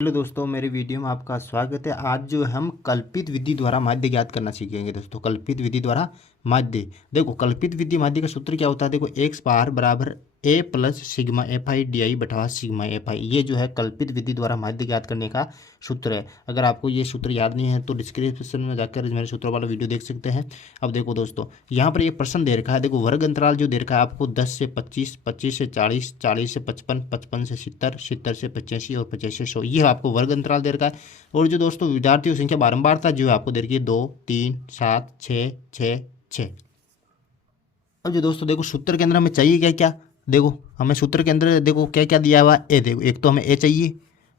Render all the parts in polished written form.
Hello दोस्तों, मेरे video में आपका स्वागत है। आज जो है हम कल्पित विधि द्वारा माध्य ज्ञात करना सीखेंगे। दोस्तों, कल्पित विधि द्वारा माध्य। देखो, कल्पित विधि माध्य का सूत्र क्या होता है। देखो, एक्स बार बराबर a plus sigma f i d i बटा सिग्मा एफ आई। ये जो है कल्पित विधि द्वारा माध्य ज्ञात करने का सूत्र है। अगर आपको ये सूत्र याद नहीं है तो डिस्क्रिप्शन में जाकर मेरे सूत्र वाला वीडियो देख सकते हैं। अब देखो दोस्तों, यहाँ पर ये प्रश्न दे रखा है। देखो, वर्ग अंतराल जो दे रखा है आपको 10 से 25, 25 से 40, 40 से 55, 55 से 70, 70 से 85 और 85 से 100। ये आपको वर्ग अंतराल दे रखा है। और जो दोस्तों विद्यार्थियों संख्या बारंबारता जो है आपको दे रखी है 2, 3, 7, 6, 6, 6। अब जो दोस्तों देखो, सूत्र के अंदर हमें चाहिए क्या क्या। देखो, हमें सूत्र के अंदर देखो क्या क्या दिया हुआ है। देखो, एक तो हमें ए चाहिए।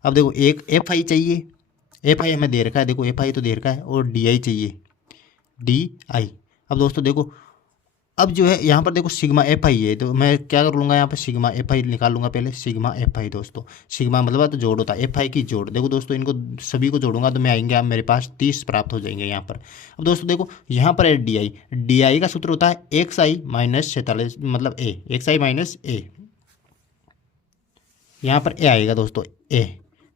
अब देखो, एक एफ आई चाहिए। एफ आई हमें दे रखा है। देखो, एफ आई तो दे रखा है। और डी आई चाहिए, डी आई। अब दोस्तों देखो, अब जो है यहाँ पर देखो सिग्मा एफ आई है, तो मैं क्या कर लूँगा, यहाँ पर सिग्मा एफ आई निकाल लूँगा। पहले सिग्मा एफ आई दोस्तों, सिग्मा मतलब तो जोड़ होता है, एफ आई की जोड़। देखो दोस्तों, इनको सभी को जोड़ूंगा तो मैं आएंगे, आप मेरे पास 30 प्राप्त हो जाएंगे यहाँ पर। अब दोस्तों देखो, यहाँ पर है डी आई। डी आई का सूत्र होता है एक्स आई माइनस 47, मतलब ए, एक्स आई माइनस ए। यहाँ पर ए आएगा दोस्तों, ए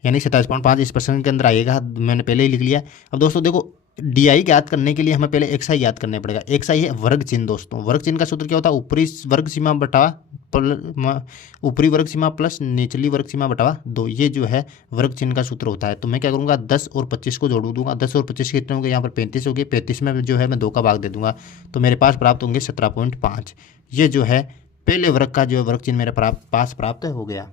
यानी 27.5 इस प्रश्न के अंदर आएगा। मैंने पहले ही लिख लिया। अब दोस्तों देखो, डी आई ज्ञात करने के लिए हमें पहले एक्स आई ज्ञात करना पड़ेगा। एक्स आई है वर्ग चिन्ह दोस्तों। वर्ग चिन्ह का सूत्र क्या होता है, ऊपरी वर्ग सीमा बटा ऊपरी वर्ग सीमा प्लस निचली वर्ग सीमा बटा 2। ये जो है वर्ग चिन्ह का सूत्र होता है। तो मैं क्या करूँगा, 10 और 25 को जोड़ दूंगा। 10 और 25 कितने होंगे, यहाँ पर 35 हो गए। 35 में जो है मैं 2 का भाग दे दूंगा, तो मेरे पास प्राप्त होंगे 17.5। ये जो है पहले वर्ग का जो है वर्ग चिन्ह मेरे पास प्राप्त हो गया।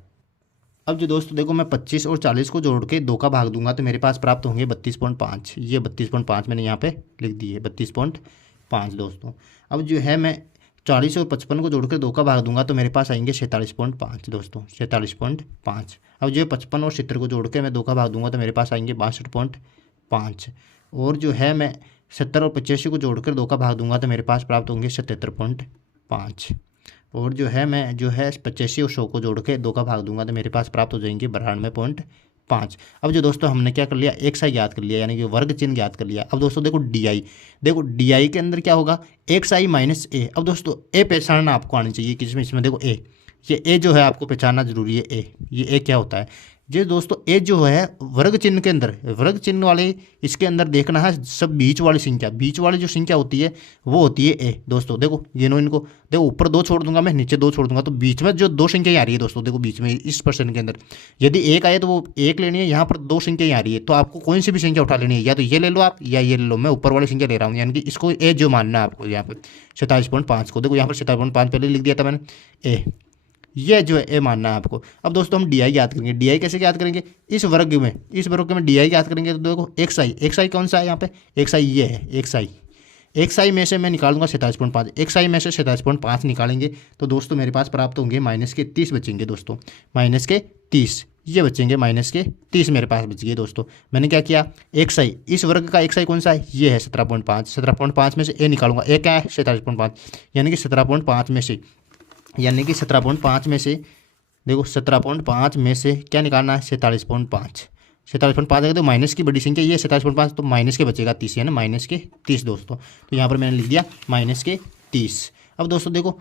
अब जो दोस्तों देखो, मैं 25 और 40 को जोड़ के 2 का भाग दूंगा तो मेरे पास प्राप्त होंगे 32.5। ये 32.5 मैंने यहाँ पे लिख दी है, 32.5 दोस्तों। अब जो है मैं 40 और 55 को जोड़कर 2 का भाग दूंगा तो मेरे पास आएंगे 46.5 दोस्तों, 46.5। अब जो है 55 और 70 को जोड़ के मैं 2 का भाग दूंगा तो मेरे पास आएंगे 62.5। और जो है मैं 70 और 85 को जोड़कर 2 का भाग दूंगा तो मेरे पास प्राप्त होंगे 77.5। और जो है मैं जो है 85 और 100 को जोड़ के 2 का भाग दूंगा तो मेरे पास प्राप्त हो जाएंगे 92.5। अब जो दोस्तों हमने क्या कर लिया, एक्स आई ज्ञात कर लिया, यानी कि वर्ग चिन्ह ज्ञात कर लिया। अब दोस्तों देखो डी आई। देखो डी आई के अंदर क्या होगा, एक्स आई माइनस ए। अब दोस्तों ए पहचानना आपको आनी चाहिए किसमें, इसमें देखो ए, ये ए जो है आपको पहचानना जरूरी है। ए, ये ए क्या होता है। ये दोस्तों ए जो है वर्ग चिन्ह के अंदर, वर्ग चिन्ह वाले इसके अंदर देखना है सब बीच वाली संख्या, बीच वाली जो संख्या होती है वो होती है ए दोस्तों। देखो गिनो इनको। देखो, ऊपर 2 छोड़ दूंगा मैं, नीचे 2 छोड़ दूंगा, तो बीच में जो 2 संख्याएं आ रही है दोस्तों, देखो बीच में इस प्रश्न के अंदर यदि 1 आए तो वो 1 लेनी है। यहाँ पर 2 संख्याएं आ रही है तो आपको कोई सी भी संख्या उठा लेनी है, या तो ये ले लो आप या ये ले लो। मैं ऊपर वाली संख्या ले रहा हूँ, यानी कि इसको ए जो मानना है आपको यहाँ पर 27.5 को। देखो यहाँ पर 27.5 पहले लिख दिया था मैंने, ए ये जो है ए मानना है आपको। अब दोस्तों हम डी आई याद करेंगे। डी आई कैसे याद करेंगे, इस वर्ग में डी आई याद करेंगे तो देखो एक्स आई, एक्स आई कौन सा है यहाँ पे, एक्स आई ये है, एक्स आई। एक्स आई में से मैं निकालूंगा 27.5। एक्स आई में से 27.5 निकालेंगे तो दोस्तों मेरे पास प्राप्त होंगे माइनस के 30 बचेंगे दोस्तों, माइनस के 30 ये बचेंगे, माइनस के 30 मेरे पास बच गए दोस्तों। मैंने क्या किया, एक्स आई, इस वर्ग का एक्स आई कौन सा है, ये है 17.5। 17.5 में से ए निकालूंगा, ए क्या है 27.5, यानी कि 17.5 में से, यानी कि 17.5 में से देखो 17.5 में से क्या निकालना है, 47.5। 47.5 है तो माइनस की बड़ी संख्या ये 47.5, तो माइनस के बचेगा 30, है ना, माइनस के 30 दोस्तों। तो यहाँ पर मैंने लिख दिया माइनस के 30। अब दोस्तों देखो,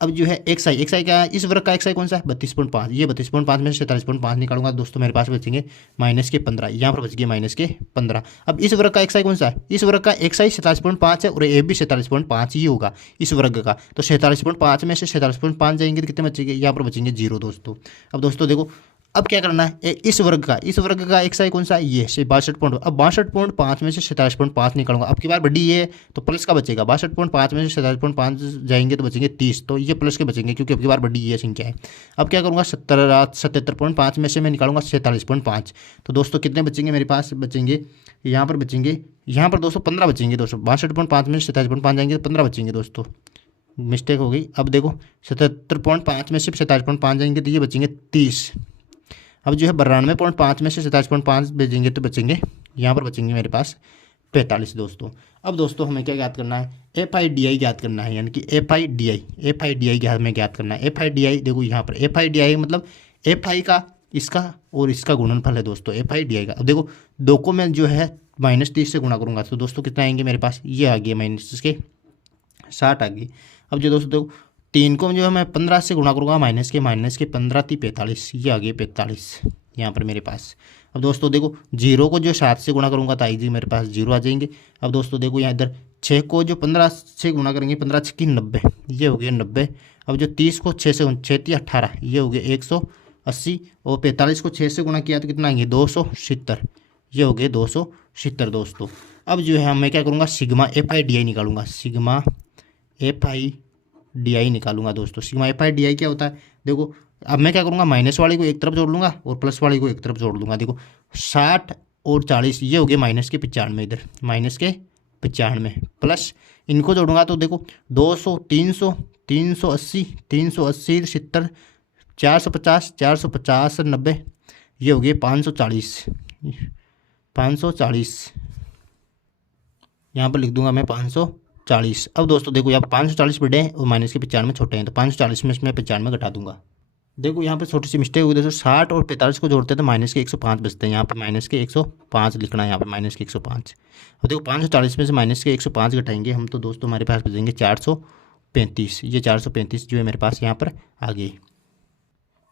अब जो है एक्स आई, एक्स आई क्या है, इस वर्ग का एक्स आई कौन सा है 32.5। ये 32.5 में से 47.5 निकालूंगा दोस्तों, मेरे पास बचेंगे माइनस के 15। यहाँ पर बच गए माइनस के 15। अब इस वर्ग का एक्स आई कौन सा है, इस वर्ग का एक्स आई 47.5 है और ए भी 47.5 ही होगा इस वर्ग का। तो 47.5 में से 47.5 जाएंगे तो कितने बचेंगे, यहाँ पर बचेंगे 0 दोस्तों। अब दोस्तों देखो, अब क्या करना है, इस वर्ग का एक्स आई कौन सा है, ये 62.5। अब 62.5 में से 27.5 निकालूंगा। अब की बार बड़ी ये तो प्लस का बचेगा, 62.5 में से 27.5 जाएंगे तो बचेंगे 30, तो ये प्लस के बचेंगे क्योंकि अब की बार बड़ी ये संख्या है। अब क्या करूँगा, 77.5 में से मैं निकालूंगा 46.5। तो दोस्तों कितने बचेंगे मेरे पास, बचेंगे यहाँ पर बचेंगे, यहाँ पर दोस्तों 15 बचेंगे दोस्तों। 62.5 में से 27.5 जाएंगे तो 15 बचेंगे दोस्तों, मिस्टेक हो गई। अब देखो 77.5 में से 27.5 जाएंगे तो ये बचेंगे 30। अब जो है 92.5 में से 27.5 भेजेंगे तो बचेंगे, यहाँ पर बचेंगे मेरे पास 45 दोस्तों। अब दोस्तों हमें क्या ज्ञात करना है, एफ आई डी आई ज्ञात करना है, यानी कि F i d I, F i d आई हमें ज्ञात करना है। एफ आई डी आई देखो यहाँ पर एफ आई डी आई मतलब एफ आई का इसका और इसका गुणनफल है दोस्तों, एफ आई डी आई का। अब देखो 2 को मैं जो है -30 से गुणा करूँगा तो दोस्तों कितना आएंगे मेरे पास, ये आ गया माइनस के 60 आ गई। अब जो दोस्तों देखो 3 को जो है मैं 15 से गुणा करूँगा, माइनस के 15 थी 45, ये आ गई 45। यहाँ पर मेरे पास। अब दोस्तों देखो 0 को जो 7 से गुणा करूँगा तो आई जी मेरे पास 0 आ जाएंगे। अब दोस्तों देखो यहाँ इधर 6 को जो 15 से गुणा करेंगे, 15 6 की 90, ये हो गया 90। अब जो 30 को 6 से 6 18, ये हो गया 180। और 45 को 6 से गुणा किया तो कितना आएंगे 270, ये हो गए 270 दोस्तों। अब जो है मैं क्या करूँगा, sigma f i d i निकालूंगा, sigma f i d i निकालूंगा दोस्तों। Sigma f i d i क्या होता है, देखो अब मैं क्या करूँगा, माइनस वाले को एक तरफ जोड़ लूँगा और प्लस वाले को एक तरफ जोड़ लूँगा। देखो 60 और 40, ये हो गए माइनस के 95, इधर माइनस के 95 प्लस इनको जोड़ूंगा तो देखो 200 300 380 380 70 450 450 90, ये हो गए 540 540, यहाँ पर लिख दूंगा मैं 540। अब दोस्तों देखो यहाँ पर 540 बड़े हैं और माइनस के 95 छोटे हैं, तो 540 में इसमें 95 घटा दूंगा। देखो यहाँ पे छोटी सी मिस्टेक हुई, दोस्तों 60 और 45 को जोड़ते हैं तो माइनस के 105 बचते हैं, यहाँ पर माइनस के 105 लिखना है, यहाँ पर माइनस के 105। अब देखो 540 में से माइनस के 105 घटाएंगे हम तो दोस्तों हमारे पास बचेंगे 435, ये 435 जो है मेरे पास यहाँ पर आ गई।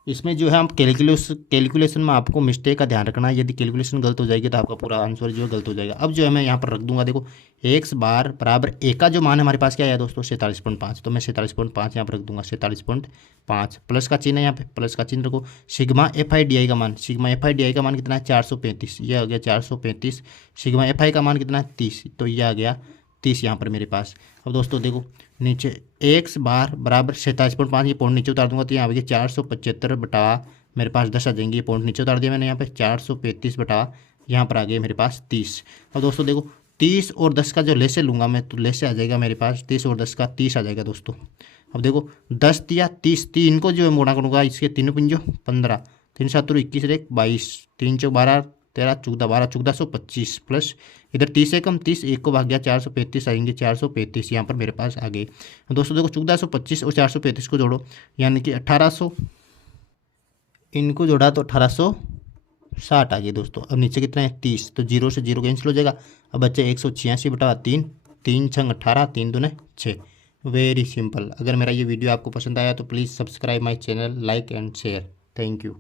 इसमें जो है हम कैलकुलेशन में आपको मिस्टेक का ध्यान रखना है, यदि कैलकुलेशन गलत हो जाएगी तो आपका पूरा आंसर जो है गलत हो जाएगा। अब जो है मैं यहाँ पर रख दूंगा, देखो एक्स बार बराबर ए का जो मान है हमारे पास क्या है दोस्तों 47.5, तो मैं 47.5 यहाँ पर रख दूंगा, 47.5 प्लस का चिन्ह है, यहाँ पे प्लस का चिन्ह रखो। सिग्मा एफ आई डी आई का मान, सिग्मा एफ आई डी आई का मान कितना है 435, ये आ गया 435। सिग्मा एफ आई का मान कितना है 30, तो ये आ गया 30 यहाँ पर मेरे पास। अब दोस्तों देखो नीचे एक्स बार बराबर 47.5, ये पॉइंट नीचे उतार दूंगा तो यहाँ पे 475 बटा मेरे पास 10 आ जाएंगे, ये पॉइंट नीचे उतार दिया मैंने, यहाँ पे 435 बटा यहाँ पर आ गया मेरे पास 30। अब दोस्तों देखो 30 और 10 का जो लेसे लूँगा मैं तो लेसे आ जाएगा मेरे पास 30 और 10 का 30 आ जाएगा दोस्तों। अब देखो 10 दिया 30, 3 को जो है गुणा करूँगा, इसके 3 पंजो 15, 3 7 21 22, 3 चौक 12 13 14 12 1425 प्लस इधर 30 से कम 30, एक को भाग गया 435 आएंगे, 435 यहाँ पर मेरे पास आ गए। दोस्तों देखो 1425 और 435 को जोड़ो यानी कि 1800, इनको जोड़ा तो 1860 आ गए दोस्तों। अब नीचे कितना है 30, तो 0 से 0 कैंसिल हो जाएगा। अब बच्चे 186 बटा 3, 3 छंग 18, 3 दूने 6। Very simple. अगर मेरा ये वीडियो आपको पसंद आया तो please subscribe my channel, like and share. Thank you.